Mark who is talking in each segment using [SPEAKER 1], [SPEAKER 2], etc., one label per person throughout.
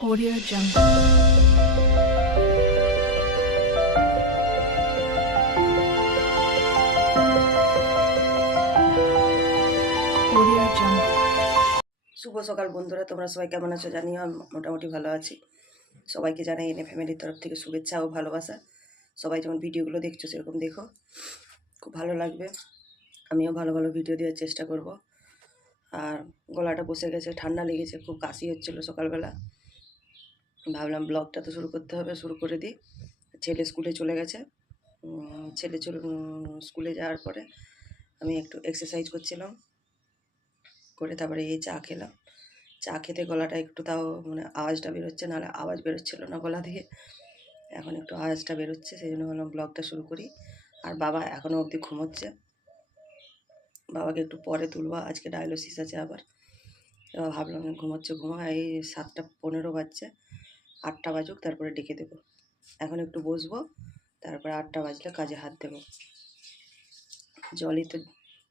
[SPEAKER 1] Audio Jungle.
[SPEAKER 2] শুভ সকাল বন্ধুরা, তোমরা সবাই কেমন আছো? জানিও মোটামুটি ভালো আছি। সবাইকে জানাই এনে ফ্যামিলির তরফ থেকে শুভেচ্ছা ও ভালোবাসা। সবাই যেমন ভিডিওগুলো দেখছ, সেরকম দেখো। খুব ভালো লাগবে। আমিও ভালো ভালো ভিডিও দেওয়ার চেষ্টা করব। আর গলাটা বসে গেছে, ঠান্ডা লেগেছে, খুব কাশি হচ্ছিল সকালবেলা। ভাবলাম ব্লগটা তো শুরু করতে হবে, শুরু করে দিই। ছেলে স্কুলে চলে গেছে। ছেলে চলে স্কুলে যাওয়ার পরে আমি একটু এক্সারসাইজ করছিলাম। করে তারপরে এই চা খেলাম। চা খেতে গলাটা একটু তাও মানে আওয়াজটা বেরোচ্ছে, নাহলে আওয়াজ বেরোচ্ছিল না গলা থেকে এখন একটু আওয়াজটা বেরোচ্ছে, সেই জন্য ভাবলাম ব্লগটা শুরু করি। আর বাবা এখনও অবধি ঘুমোচ্ছে। বাবাকে একটু পরে তুলবো, আজকে ডায়ালিসিস আছে আবার। এবার ভাবলাম ঘুমোচ্ছে ঘুমা এই সাতটা পনেরো বাজছে। আটটা বাজুক, তারপরে ডেকে দেবো। এখন একটু বসবো, তারপরে আটটা বাজলে কাজে হাত দেবো। জলই তো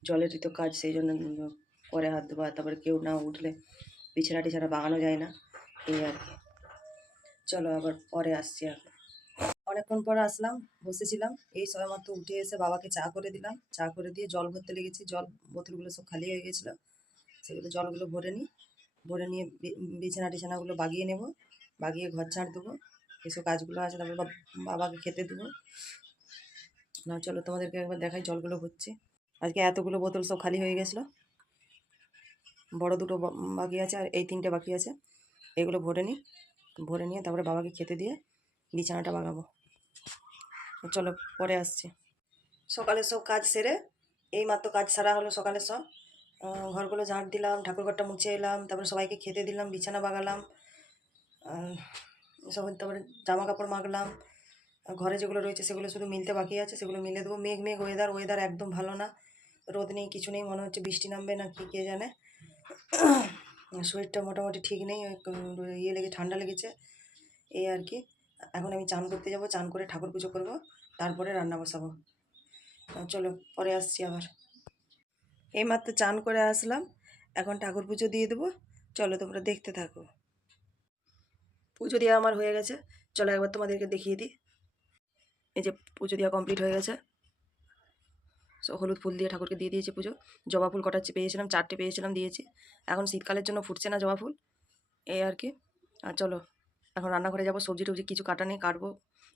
[SPEAKER 2] জলেরই তো কাজ, সেই জন্য পরে হাত দেবো। তারপরে কেউ না উঠলে বিছানা টিছানা বাগানো যায় না, এই আর কি। চলো আবার পরে আসছি এখন। অনেকক্ষণ পরে আসলাম, বসেছিলাম। এই সবেমাত্র উঠে এসে বাবাকে চা করে দিলাম। চা করে দিয়ে জল ভরতে লেগেছি। জল বোতলগুলো সব খালি হয়ে গেছিল। সেগুলো জলগুলো ভরে নিই। ভরে নিয়ে বিছানা টিছানাগুলো বাগিয়ে নেব। বাগিয়ে ঘর ঝাড় দেবো। এসব কাজগুলো আছে, তারপরে বাব- বাবাকে খেতে দেবো। না, চলো তোমাদেরকে একবার দেখাই, জলগুলো ভরছি আজকে এতগুলো বোতল সব খালি হয়ে গেছিল। বড় দুটো বাকি আছে আর এই তিনটে বাকি আছে। এগুলো ভরে নিই, ভরে নিয়ে তারপরে বাবাকে খেতে দিয়ে বিছানাটা বাগাবো চলো, পরে আসছি। সকালের সব কাজ সেরে এই মাত্র কাজ সারা হলো সকালের সব। ঘরগুলো ঝাঁট দিলাম, ঠাকুরঘরটা মুছে এলাম, তারপরে সবাইকে খেতে দিলাম, বিছানা বাগালাম। আর সব তারপরে জামা কাপড় মাখলাম ঘরে যেগুলো রয়েছে সেগুলো শুধু মিলতে বাকি আছে, সেগুলো মিলে দেবো। মেঘ মেঘ ওয়েদার ওয়েদার একদম ভালো না। রোদ নেই, কিছু নেই, মনে হচ্ছে বৃষ্টি নামবে না, কি কে জানে। শরীরটা মোটামুটি ঠিক নেই ইয়ে লেগে, ঠান্ডা লেগেছে এই আর কি। এখন আমি চান করতে যাব, চান করে ঠাকুর পুজো করব, তারপরে রান্না বসাবো। চলো, পরে আসছি আবার। এইমাত্র চান করে আসলাম, এখন ঠাকুর পুজো দিয়ে দেবো। চলো তোমরা দেখতে থাকো। পুজো দেওয়া আমার হয়ে গেছে। চলো একবার তোমাদেরকে দেখিয়ে দিই। এই যে পুজো দেওয়া কমপ্লিট হয়ে গেছে। সো হলুদ ফুল দিয়ে ঠাকুরকে দিয়ে দিয়েছি পুজো। জবা ফুল কটাচ্ছি পেয়েছিলাম, চারটে পেয়েছিলাম, দিয়েছি। এখন শীতকালের জন্য ফুটছে না জবা ফুল। এই আর কি। আর চলো, এখন রান্নাঘরে যাব, সবজি টবজি কিছু কাটা নেই, কাটবো,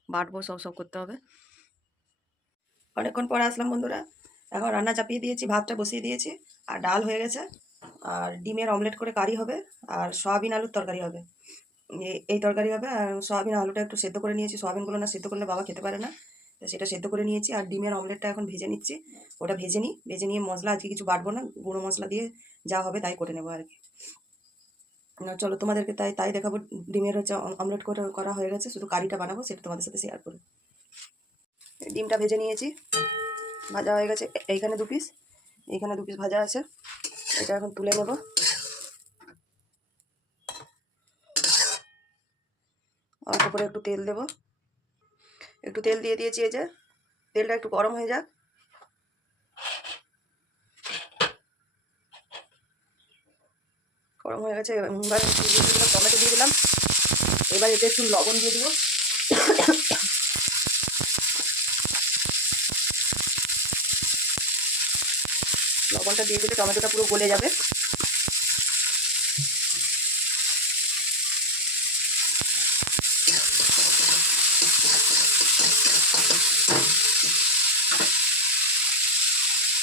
[SPEAKER 2] বাটবো, সব সব করতে হবে। অনেকক্ষণ পরে আসলাম বন্ধুরা। এখন রান্না চাপিয়ে দিয়েছি, ভাতটা বসিয়ে দিয়েছি। আর ডাল হয়ে গেছে। আর ডিমের অমলেট করে কারি হবে। আর সয়াবিন আলুর তরকারি হবে। এই তরকারি হবে। আর সয়াবিন আলুটা একটু সেদ্ধ করে নিয়েছি। সয়াবিনগুলো না সেদ্ধ করলে বাবা খেতে পারে না। তো সেটা সেদ্ধ করে নিয়েছি। আর ডিমের অমলেটটা এখন ভেজে নিচ্ছি। ওটা ভেজে নিই। ভেজে নিয়ে মশলা, আজকে কিছু বাটবো না। গুঁড়ো মশলা দিয়ে যা হবে তাই করে নেব আর কি। চলো তোমাদেরকে তাই তাই দেখাবো। ডিমের হচ্ছে অমলেট করে করা হয়ে গেছে। শুধু কারিটা বানাবো, সেটা তোমাদের সাথে শেয়ার করো। ডিমটা ভেজে নিয়েছি। ভাজা হয়ে গেছে। এইখানে দু পিস এইখানে দু পিস ভাজা আছে। এটা এখন তুলে নেব। করে একটু তেল দেব। একটু তেল দিয়ে দিয়েছি এই যে, তেলটা একটু গরম হয়ে যাক। গরম হয়ে গেছে, এবার টমেটো দিয়ে দিলাম। এবার এতে একটু লবণ দিয়ে দিব। লবণটা দিয়ে দিলে টমেটোটা পুরো গলে যাবে।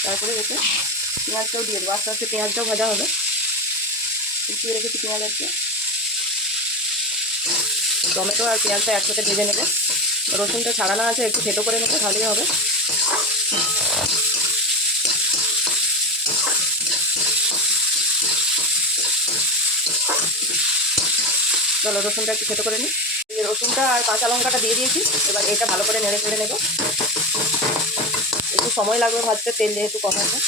[SPEAKER 2] তারপরে এতে পেঁয়াজটাও দিয়ে দেবো। আস্তে আস্তে পেঁয়াজটাও ভাজা হবে। কুচিয়ে রেখেছি পেঁয়াজ আজকে টমেটো আর পেঁয়াজটা একসাথে ভেজে নেব। রসুনটা ছাড়ানো আছে, একটু থেতো করে নেব ভালোই হবে। চলো, রসুনটা একটু থেতো করে নিই। রসুনটা আর কাঁচা লঙ্কাটা দিয়ে দিয়েছি। এবার এটা ভালো করে নেড়ে ফেড়ে নেব। একটু সময় লাগবে ভাজতে, তেল যেহেতু কম আছে।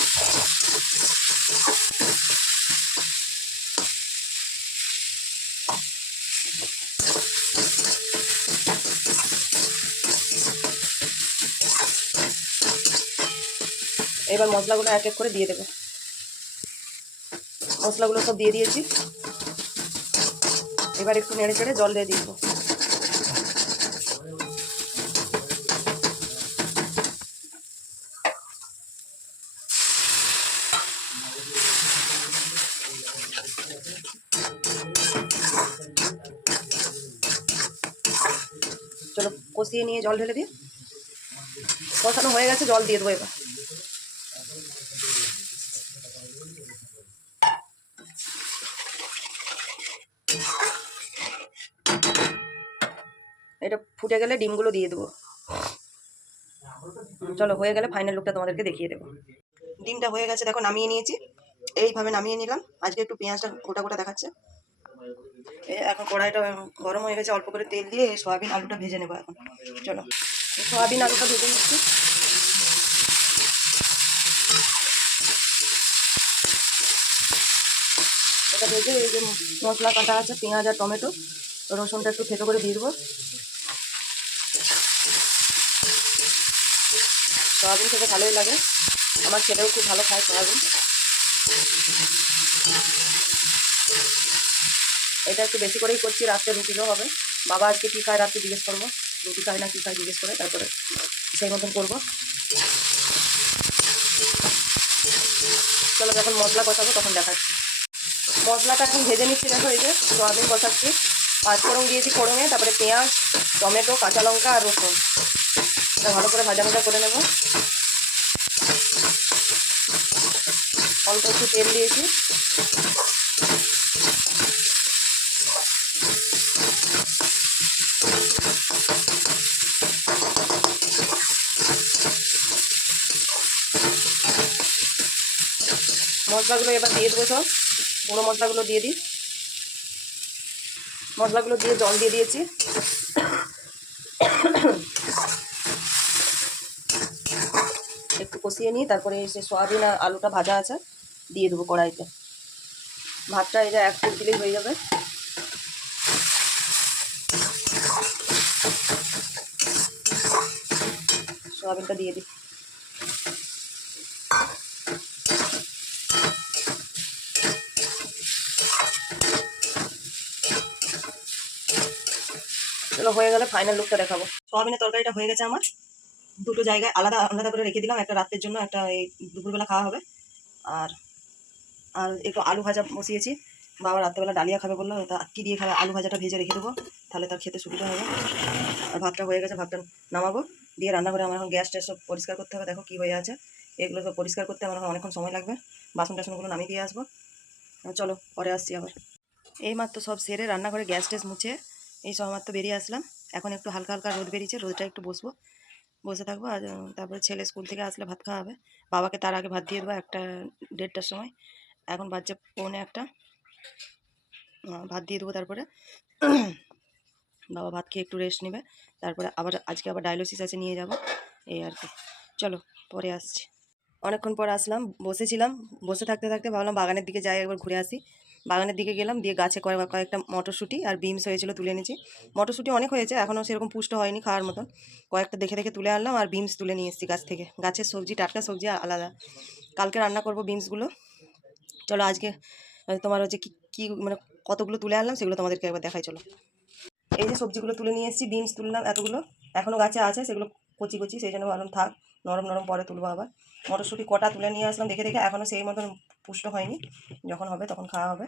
[SPEAKER 2] এবার মশলাগুলো এক এক করে দিয়ে দেবো। মশলাগুলো সব দিয়ে দিয়েছি। এবার একটু নেড়ে চেড়ে জল দিয়ে দিব চলো কষিয়ে নিয়ে জল ঢেলে দিয়ে? কষানো হয়ে গেছে, জল দিয়ে দেবো এবার। এটা ফুটে গেলে ডিমগুলো দিয়ে দেবো। চলো, হয়ে গেলে ফাইনাল লুকটা তোমাদেরকে দেখিয়ে দেবো। ডিমটা হয়ে গেছে, দেখো, নামিয়ে নিয়েছি। এইভাবে নামিয়ে নিলাম। আজকে একটু পেঁয়াজটা গোটা গোটা দেখাচ্ছে। এখন কড়াইটা গরম হয়ে গেছে, অল্প করে তেল দিয়ে এই সয়াবিন আলুটা ভেজে নেব এখন। চলো। সয়াবিন আলুটা ভেজে নিচ্ছি। এটা ভেজে এই যে মশলা কাটা আছে, পেঁয়াজ আর টমেটো, রসুনটা একটু থেতো করে দেবো। সয়াবিন খেতে ভালোই লাগে। আমার ছেলেও খুব ভালো খায় সয়াবিন। এটা একটু বেশি করেই করছি, রাত্রে রুটিও হবে। বাবা আজকে কী খায়, রাত্রে জিজ্ঞেস করব। রুটি খায় না, কী খায় জিজ্ঞেস করে, তারপরে সেই মতন করব। চলো যখন মশলা কষাবো তখন দেখাচ্ছি। মশলাটা এখন ভেজে নিচ্ছি, দেখো এই যে সোয়াবিন কষাচ্ছি। পাঁচ ফোড়ন দিয়েছি ফোড়নে, তারপরে পেঁয়াজ, টমেটো, কাঁচা লঙ্কা আর রসুন। এটা ভালো করে ভাজা ভাজা করে নেব। অল্প একটু তেল দিয়েছি। মশলাগুলো এবার দিয়ে দেবো সব। গুঁড়ো মশলাগুলো দিয়ে দিই। মশলাগুলো দিয়ে জল দিয়ে দিয়েছি। একটু কষিয়ে নিই, তারপরে যে সয়াবিন আর আলুটা ভাজা আছে, দিয়ে দেবো কড়াইতে। ভাতটা এটা এক ফুট দিলেই হয়ে যাবে। সয়াবিনটা দিয়ে দিই। চলো হয়ে গেলে ফাইনাল লুকটা দেখাবো। সোয়াবিনের তরকারিটা হয়ে গেছে আমার। দুটো জায়গায় আলাদা আলাদা করে রেখে দিলাম। একটা রাতের জন্য, একটা এই দুপুরবেলা খাওয়া হবে। আর আর একটু আলু ভাজা বসিয়েছি। বাবা রাত্রেবেলা ডালিয়া খাবে বলল, তা কী দিয়ে খাবে, আলু ভাজাটা ভেজে রেখে দেবো। তাহলে তার খেতে সুবিধা হবে। আর ভাতটা হয়ে গেছে, ভাতটা নামাবো। দিয়ে রান্না করে আমার এখন গ্যাস ট্যাস সব পরিষ্কার করতে হবে। দেখো কী হয়ে আছে। এগুলো সব পরিষ্কার করতে আমার এখন অনেকক্ষণ সময় লাগবে। বাসন টাসনগুলো নামিয়ে দিয়ে আসব। চলো, পরে আসছি আবার। এই মাত্র সব সেরে রান্নাঘরে গ্যাস ট্যাস মুছে এই সব মাত্র বেরিয়ে আসলাম। এখন একটু হালকা হালকা রোদ বেরিয়েছে, রোদটা একটু বসবো। বসে থাকব আর তারপরে ছেলে স্কুল থেকে আসলে ভাত খাওয়া হবে। বাবাকে তার আগে ভাত দিয়ে দেবো একটা, দেড়টার সময়। এখন বাচ্চা পৌনে একটা। ভাত দিয়ে দেবো তারপরে। বাবা ভাত খেয়ে একটু রেস্ট নেবে। তারপরে আবার, আজকে আবার ডায়ালিসিস আছে, নিয়ে যাব। এই আর কি। চলো, পরে আসছি। অনেকক্ষণ পর আসলাম, বসেছিলাম। বসে থাকতে থাকতে ভাবলাম বাগানের দিকে যাই, একবার ঘুরে আসি। বাগানের দিকে গেলাম, দিয়ে গাছে কয়েক, কয়েকটা মটরশুঁটি আর বিমস হয়েছিল তুলে এনেছি। মটরশুঁটি অনেক হয়েছে, এখনও সেরকম পুষ্ট হয়নি খাওয়ার মতন। কয়েকটা দেখে দেখে তুলে আনলাম আর বিমস তুলে নিয়ে এসেছি গাছ থেকে। গাছের সবজি, টাটকা সবজি আলাদা। কালকে রান্না করব বিমসগুলো চলো আজকে তোমার হচ্ছে কী কী মানে কতগুলো তুলে আনলাম সেগুলো তোমাদেরকে একবার দেখাই, চলো। এই যে সবজিগুলো তুলে নিয়ে এসেছি, বিনস তুললাম এতগুলো। এখনও গাছে আছে, সেগুলো কচি কচি, সেই জন্য ভাবলাম থাক, নরম নরম পরে তুলবো আবার। মটরশুঁটি কটা তুলে নিয়ে আসলাম, দেখে দেখে এখনও সেই মতন পুষ্ট হয়নি। যখন হবে তখন খাওয়া হবে।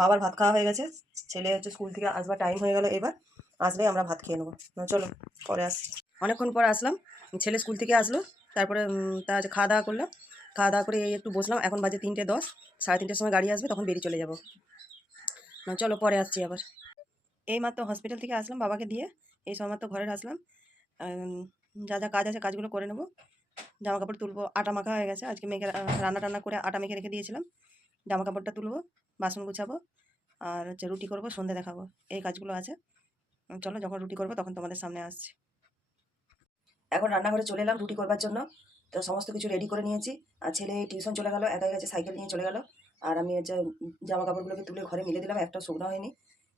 [SPEAKER 2] বাবার ভাত খাওয়া হয়ে গেছে। ছেলে হচ্ছে স্কুল থেকে আসবার টাইম হয়ে গেল এবার। আসলে আমরা ভাত খেয়ে নেব। চলো পরে আস অনেকক্ষণ পরে আসলাম। ছেলে স্কুল থেকে আসলো তারপরে উম, তা হচ্ছে খাওয়া দাওয়া করলাম। খাওয়া দাওয়া করে এই একটু বসলাম এখন বাজে তিনটে দশ। সাড়ে তিনটের সময় গাড়ি আসবে তখন বেরিয়ে চলে যাব। না চলো পরে আসছি আবার। এই মাত্র হসপিটাল থেকে আসলাম বাবাকে দিয়ে। এই সময় মাত্র ঘরে আসলাম। যা যা কাজ আছে কাজগুলো করে নেব। জামা কাপড় তুলবো আটা মাখা হয়ে গেছে। আজকে মেখে রান্না টান্না করে আটা মেখে রেখে দিয়েছিলাম। জামা কাপড়টা তুলবো, বাসন গুছাবো, আর হচ্ছে রুটি করব, সন্ধে দেখাবো, এই কাজগুলো আছে। চলো যখন রুটি করব তখন তোমাদের সামনে আসছি। এখন রান্নাঘরে চলে এলাম রুটি করবার জন্য। তো সমস্ত কিছু রেডি করে নিয়েছি। আর ছেলে টিউশন চলে গেল, একাই গেছে সাইকেল নিয়ে চলে গেল। আর আমি হচ্ছে জামা কাপড়গুলোকে তুলে ঘরে মিলে দিলাম একটা শুকনো হয়নি।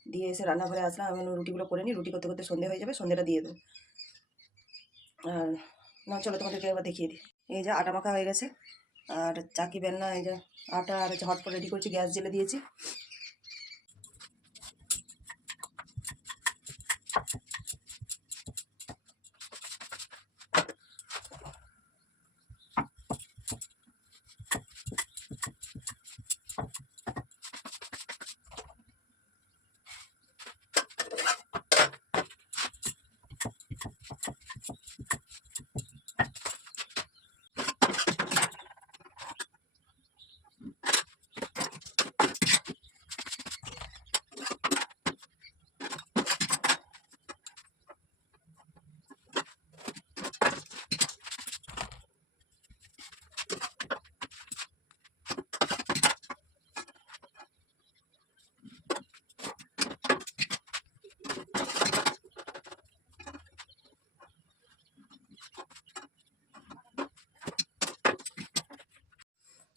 [SPEAKER 2] দিয়ে এসে রান্নাঘরে আসলাম, আমি রুটিগুলো করে নিই রুটি করতে করতে সন্ধে হয়ে যাবে, সন্ধেটা দিয়ে দেবো। আর না, চলো তোমাদেরকে একবার দেখিয়ে দিই। এই যে আটা মাখা হয়ে গেছে। আর চাকি বেলনা এই যে আটা আর হটপট রেডি করছি গ্যাস জেলে দিয়েছি।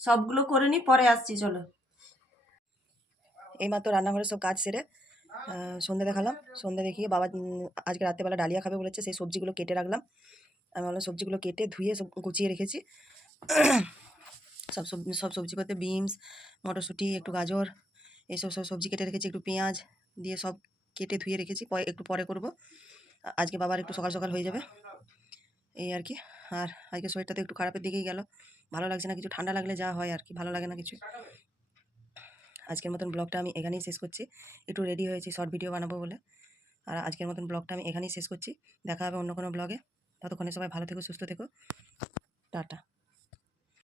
[SPEAKER 3] সবগুলো করে নি পরে আসছি চলো।
[SPEAKER 2] এইমাত্র রান্নাঘরে সব কাজ সেরে আহ, সন্ধে দেখালাম। সন্ধে দেখিয়ে বাবা আজকে রাত্রেবেলা ডালিয়া খাবে বলেছে সেই সবজিগুলো কেটে রাখলাম। আমি বললাম সবজিগুলো কেটে ধুয়ে সব গুছিয়ে রেখেছি। সব সবজি সব সবজি বলতে বিনস মটরশুঁটি একটু গাজর এইসব সব সবজি কেটে রেখেছি একটু পেঁয়াজ দিয়ে সব কেটে ধুয়ে রেখেছি একটু পরে করব। আজকে বাবার একটু সকাল সকাল হয়ে যাবে। এই আর কি। আর আজকে শরীরটা তো একটু খারাপের দিকেই গেল। ভালো লাগছে না, কিছু ঠান্ডা লাগলে যা হয় আর কি, ভালো লাগে না কিছু। আজকের মতন ব্লগটা আমি এখানেই শেষ করছি। একটু রেডি হয়েছি শর্ট ভিডিও বানাবো বলে। আর আজকের মতন ব্লগটা আমি এখানেই শেষ করছি। দেখা হবে অন্য কোনো ব্লগে। ততক্ষণে সবাই ভালো থেকো, সুস্থ থেকো। টাটা।